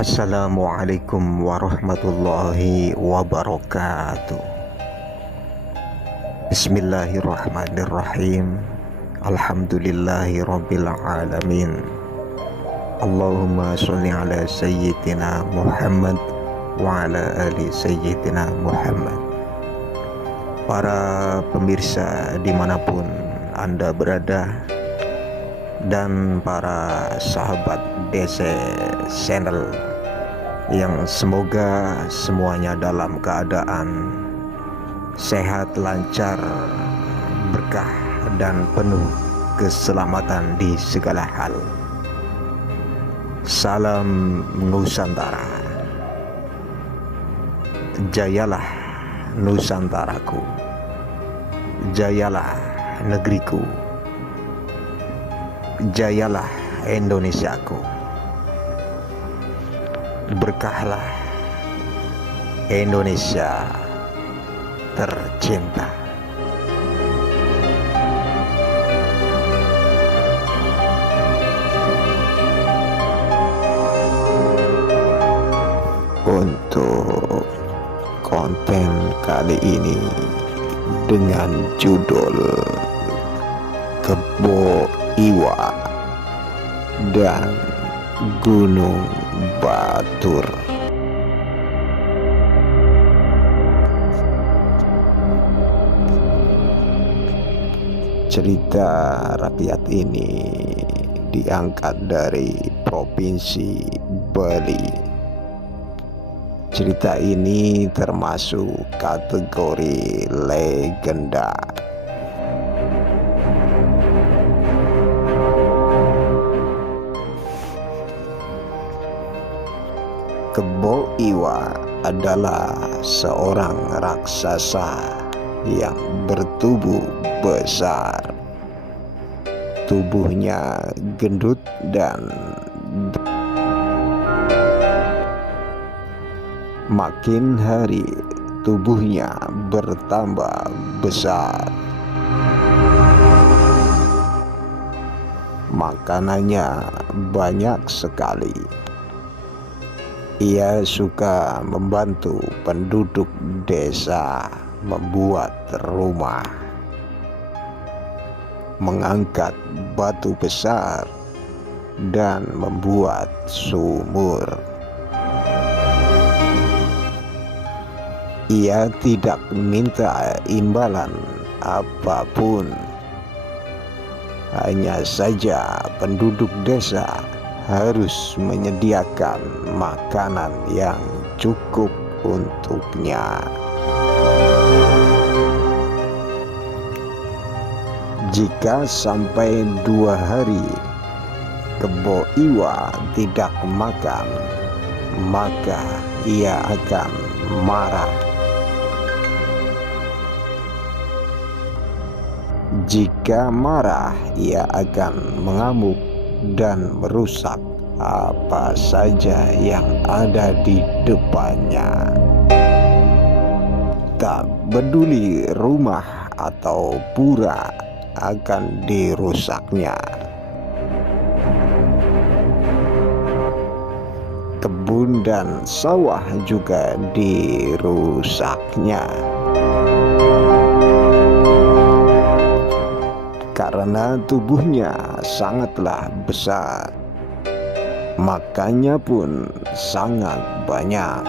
Assalamualaikum warahmatullahi wabarakatuh. Bismillahirrahmanirrahim. Alhamdulillahi rabbil alamin. Allahumma sholli ala sayyidina Muhammad wa ala ali sayyidina Muhammad. Para pemirsa dimanapun Anda berada, dan para sahabat DC Channel yang semoga semuanya dalam keadaan sehat, lancar, berkah, dan penuh keselamatan di segala hal. Salam Nusantara. Jayalah Nusantaraku, jayalah negeriku, jayalah Indonesiaku, berkahlah Indonesia tercinta. Untuk konten kali ini dengan judul Kebo Iwa dan Gunung Batur. Cerita rakyat ini diangkat dari Provinsi Bali. Cerita ini termasuk kategori legenda. Kebo Iwa adalah seorang raksasa yang bertubuh besar. Tubuhnya gendut dan makin hari tubuhnya bertambah besar. Makanannya banyak sekali. Ia suka membantu penduduk desa membuat rumah, mengangkat batu besar, dan membuat sumur. Ia tidak minta imbalan apapun. Hanya saja penduduk desa harus menyediakan makanan yang cukup untuknya. Jika sampai 2 hari Kebo Iwa tidak makan, maka ia akan marah. Jika marah, ia akan mengamuk dan merusak apa saja yang ada di depannya. Tak peduli rumah atau pura akan dirusaknya. Kebun dan sawah juga dirusaknya. Karena tubuhnya sangatlah besar, makannya pun sangat banyak.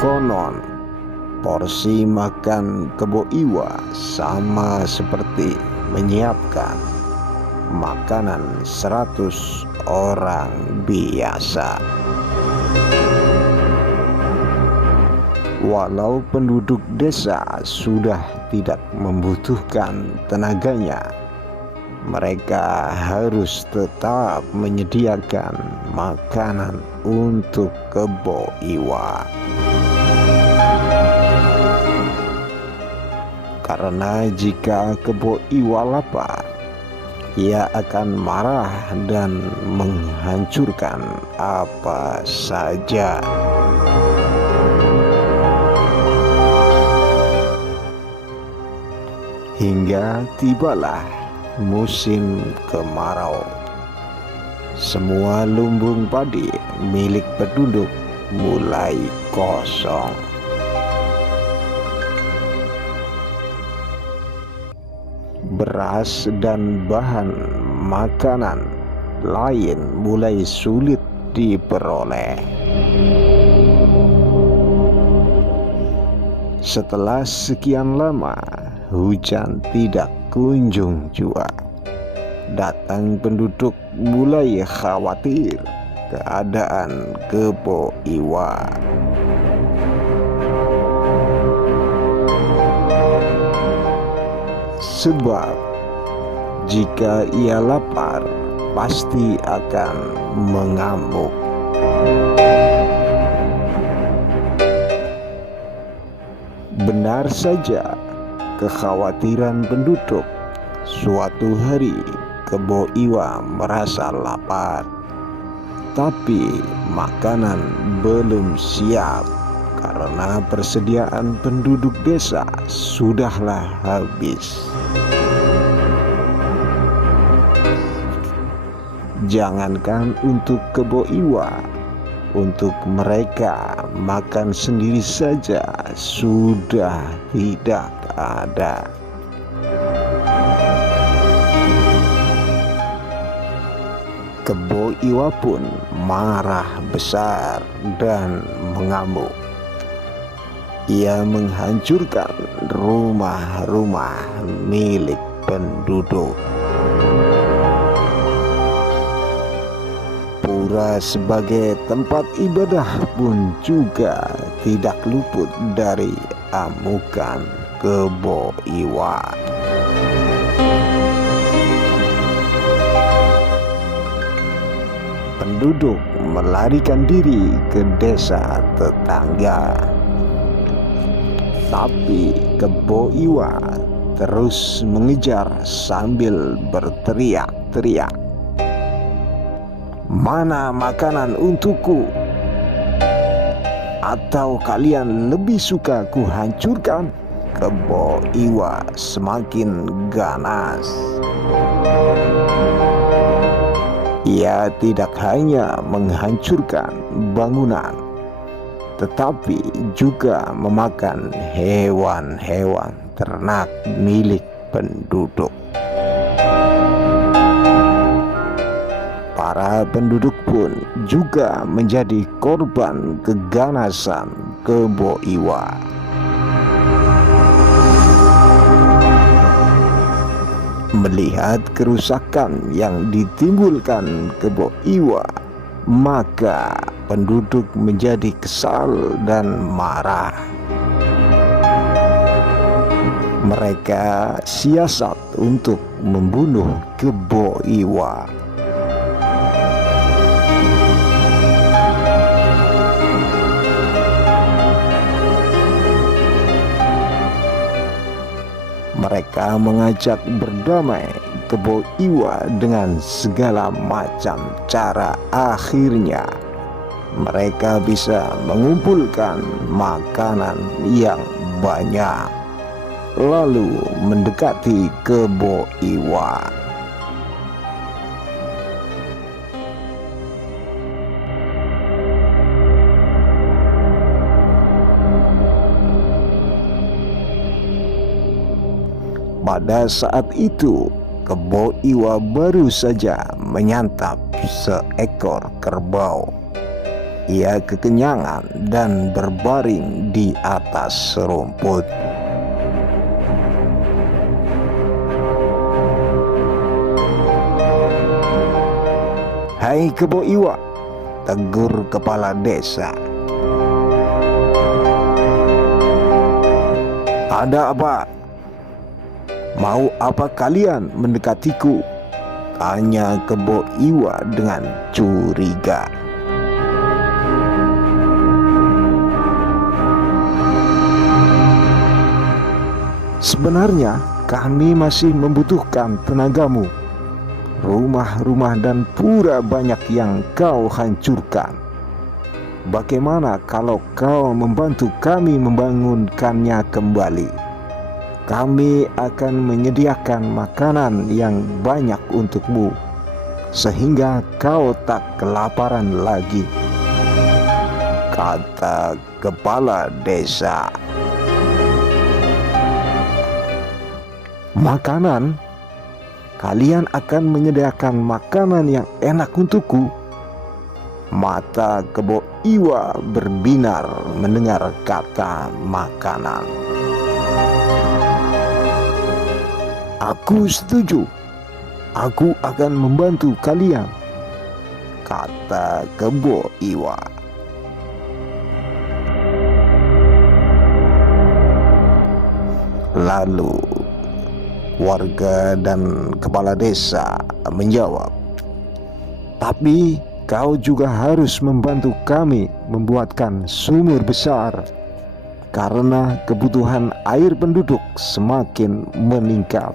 Konon, porsi makan Kebo Iwa sama seperti menyiapkan makanan 100 orang biasa. Walau penduduk desa sudah tidak membutuhkan tenaganya, mereka harus tetap menyediakan makanan untuk Kebo Iwa. Karena jika Kebo Iwa lapar, ia akan marah dan menghancurkan apa saja. Hingga tibalah musim kemarau. semua lumbung padi milik penduduk mulai kosong. Beras dan bahan makanan lain mulai sulit diperoleh. Setelah sekian lama hujan tidak kunjung jua, datang penduduk mulai khawatir keadaan Kebo Iwa. Sebab jika ia lapar, pasti akan mengamuk. Benar saja kekhawatiran penduduk. Suatu hari Kebo Iwa merasa lapar, tapi makanan belum siap karena persediaan penduduk desa sudahlah habis. Jangankan untuk Kebo Iwa, untuk mereka makan sendiri saja sudah tidak ada. Kebo Iwa pun marah besar dan mengamuk. Ia menghancurkan rumah-rumah milik penduduk. Pura sebagai tempat ibadah pun juga tidak luput dari amukan Kebo Iwa. Penduduk melarikan diri ke desa tetangga. Tapi Kebo Iwa terus mengejar sambil berteriak-teriak, "Mana makanan untukku? Atau kalian lebih suka ku hancurkan?" Kebo Iwa semakin ganas. Ia tidak hanya menghancurkan bangunan, tetapi juga memakan hewan-hewan ternak milik penduduk. Para penduduk pun juga menjadi korban keganasan Kebo Iwa. Melihat kerusakan yang ditimbulkan Kebo Iwa, maka penduduk menjadi kesal dan marah. Mereka siasat untuk membunuh Kebo Iwa. Mereka mengajak berdamai Kebo Iwa dengan segala macam cara. Akhirnya mereka bisa mengumpulkan makanan yang banyak, lalu mendekati Kebo Iwa. Pada saat itu, Kebo Iwa baru saja menyantap seekor kerbau. Ia kekenyangan dan berbaring di atas rumput. "Hai Kebo Iwa," tegur kepala desa. "Ada apa? Mau apa kalian mendekatiku?" tanya Kebo Iwa dengan curiga. "Sebenarnya kami masih membutuhkan tenagamu. Rumah-rumah dan pura banyak yang kau hancurkan. Bagaimana kalau kau membantu kami membangunkannya kembali? Kami akan menyediakan makanan yang banyak untukmu, sehingga kau tak kelaparan lagi, kata kepala desa. Makanan? Kalian akan menyediakan makanan yang enak untukku? Mata Kebo Iwa berbinar mendengar kata makanan. Aku setuju. Aku akan membantu kalian, kata Kebo Iwa. Lalu warga dan kepala desa menjawab, tapi kau juga harus membantu kami membuatkan sumur besar, karena kebutuhan air penduduk semakin meningkat.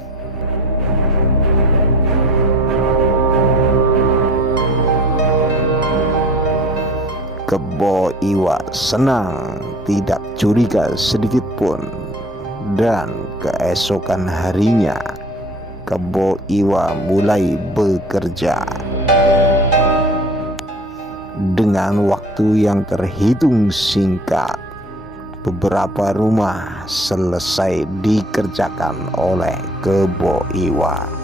Kebo Iwa senang, tidak curiga sedikit pun. Dan keesokan harinya, Kebo Iwa mulai bekerja. Dengan waktu yang terhitung singkat, beberapa rumah selesai dikerjakan oleh Kebo Iwa.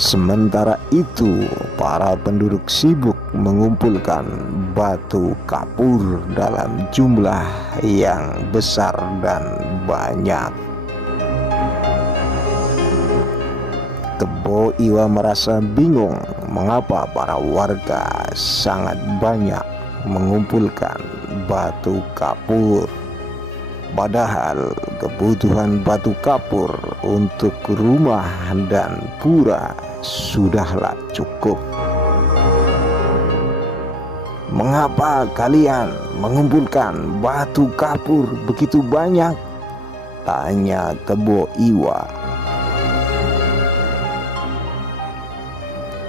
Sementara itu, para penduduk sibuk mengumpulkan batu kapur dalam jumlah yang besar dan banyak. Kebo Iwa merasa bingung mengapa para warga sangat banyak mengumpulkan batu kapur. Padahal kebutuhan batu kapur untuk rumah dan pura sudahlah cukup. Mengapa kalian mengumpulkan batu kapur begitu banyak? Tanya Kebo Iwa.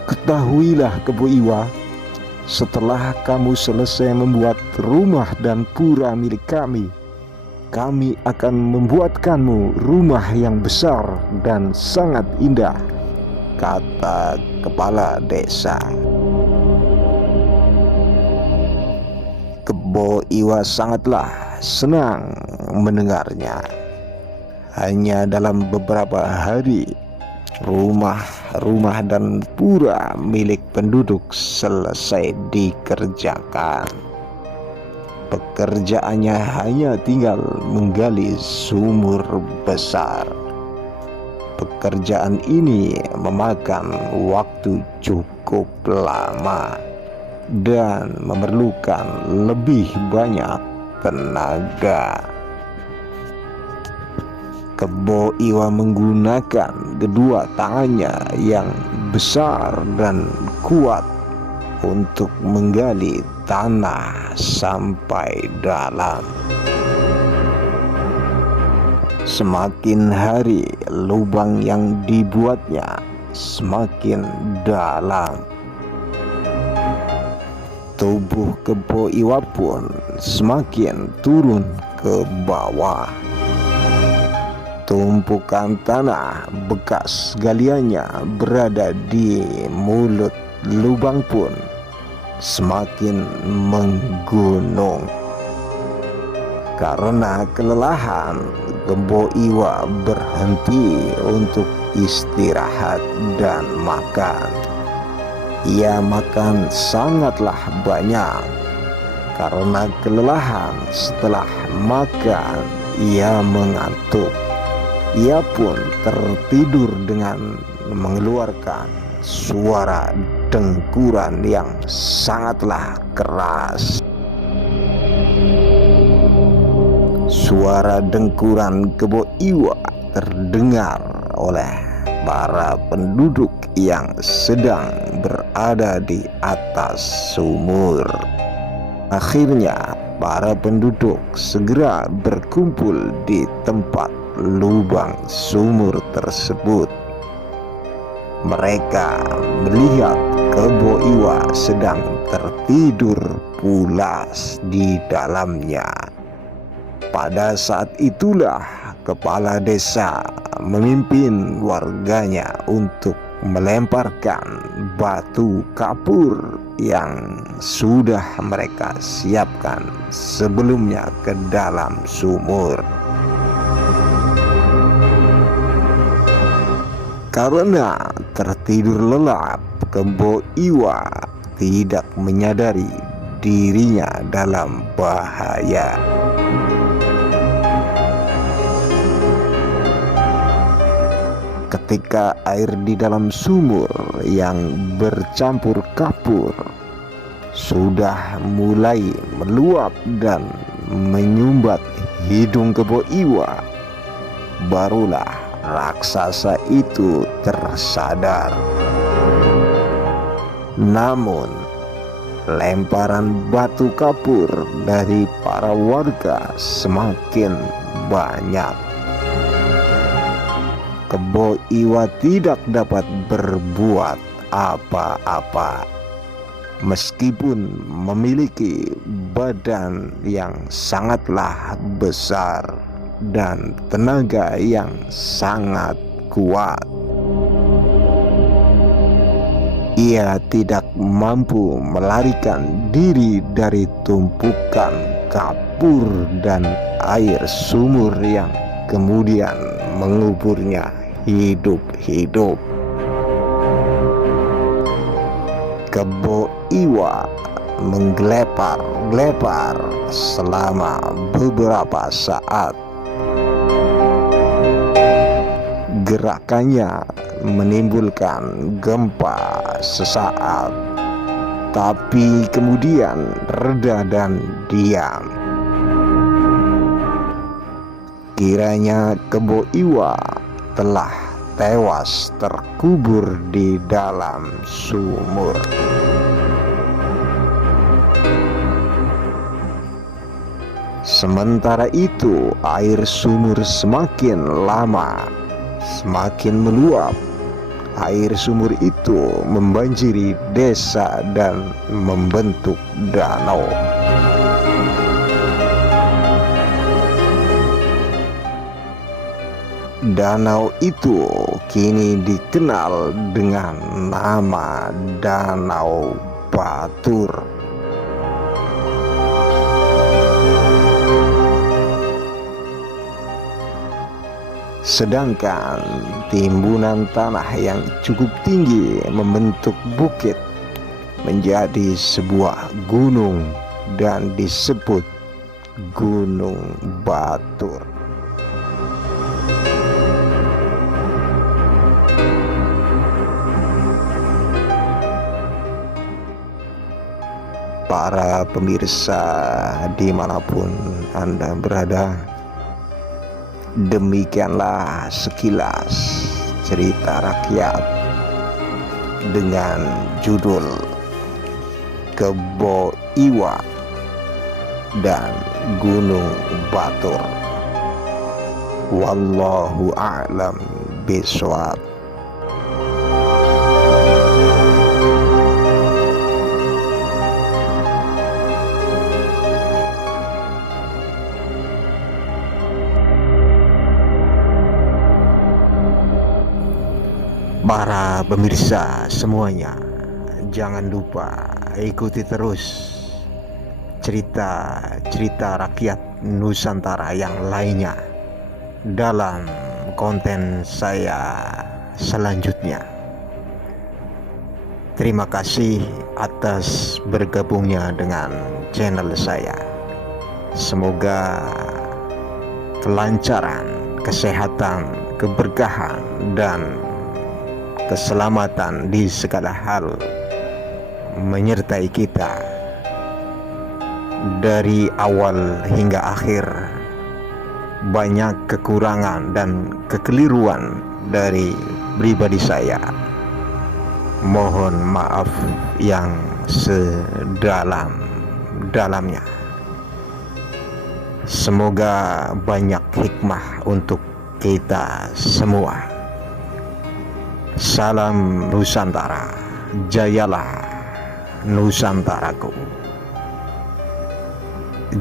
Ketahuilah Kebo Iwa, setelah kamu selesai membuat rumah dan pura milik kami akan membuatkanmu rumah yang besar dan sangat indah, kata kepala desa. Kebo Iwa sangatlah senang mendengarnya. Hanya dalam beberapa hari, rumah dan pura milik penduduk selesai dikerjakan. Pekerjaannya hanya tinggal menggali sumur besar. Pekerjaan ini memakan waktu cukup lama dan memerlukan lebih banyak tenaga. Kebo Iwa menggunakan kedua tangannya yang besar dan kuat untuk menggali tanah sampai dalam. Semakin hari, lubang yang dibuatnya semakin dalam. Tubuh Kebo Iwa pun semakin turun ke bawah. Tumpukan tanah bekas galiannya berada di mulut lubang pun semakin menggunung. Karena kelelahan, Kebo Iwa berhenti untuk istirahat dan makan. Ia makan sangatlah banyak. Karena kelelahan, setelah makan ia mengantuk. Ia pun tertidur dengan mengeluarkan suara dengkuran yang sangatlah keras. Suara dengkuran Kebo Iwa terdengar oleh para penduduk yang sedang berada di atas sumur. Akhirnya para penduduk segera berkumpul di tempat lubang sumur tersebut. Mereka melihat Kebo Iwa sedang tertidur pulas di dalamnya. Pada saat itulah kepala desa memimpin warganya untuk melemparkan batu kapur yang sudah mereka siapkan sebelumnya ke dalam sumur. Karena tertidur lelap, Kebo Iwa tidak menyadari dirinya dalam bahaya. Ketika air di dalam sumur yang bercampur kapur sudah mulai meluap dan menyumbat hidung Kebo Iwa, barulah raksasa itu tersadar. Namun lemparan batu kapur dari para warga semakin banyak. Kebo Iwa tidak dapat berbuat apa-apa. Meskipun memiliki badan yang sangatlah besar dan tenaga yang sangat kuat, ia tidak mampu melarikan diri dari tumpukan kapur dan air sumur yang kemudian menguburnya hidup-hidup. Kebo Iwa mengglepar-glepar selama beberapa saat. Gerakannya menimbulkan gempa sesaat, tapi kemudian reda dan diam. Kiranya Kebo Iwa telah tewas terkubur di dalam sumur. Sementara itu, air sumur semakin lama semakin meluap. Air sumur itu membanjiri desa dan membentuk danau. Danau itu kini dikenal dengan nama Danau Batur. Sedangkan timbunan tanah yang cukup tinggi membentuk bukit menjadi sebuah gunung dan disebut Gunung Batur. Para pemirsa dimanapun Anda berada, demikianlah sekilas cerita rakyat dengan judul Kebo Iwa dan Gunung Batur. Wallahu a'lam bishawab. Para pemirsa semuanya, jangan lupa ikuti terus cerita-cerita rakyat Nusantara yang lainnya dalam konten saya selanjutnya. Terima kasih atas bergabungnya dengan channel saya. Semoga kelancaran, kesehatan, keberkahan, dan keselamatan di segala hal menyertai kita dari awal hingga akhir. Banyak kekurangan dan kekeliruan dari pribadi saya. Mohon maaf yang sedalam-dalamnya. Semoga banyak hikmah untuk kita semua. Salam Nusantara, jayalah Nusantaraku,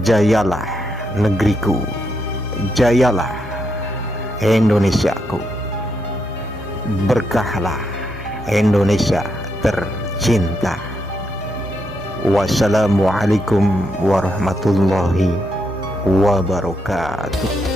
jayalah negeriku, jayalah Indonesiaku. Berkahlah Indonesia tercinta. Wassalamualaikum warahmatullahi wabarakatuh.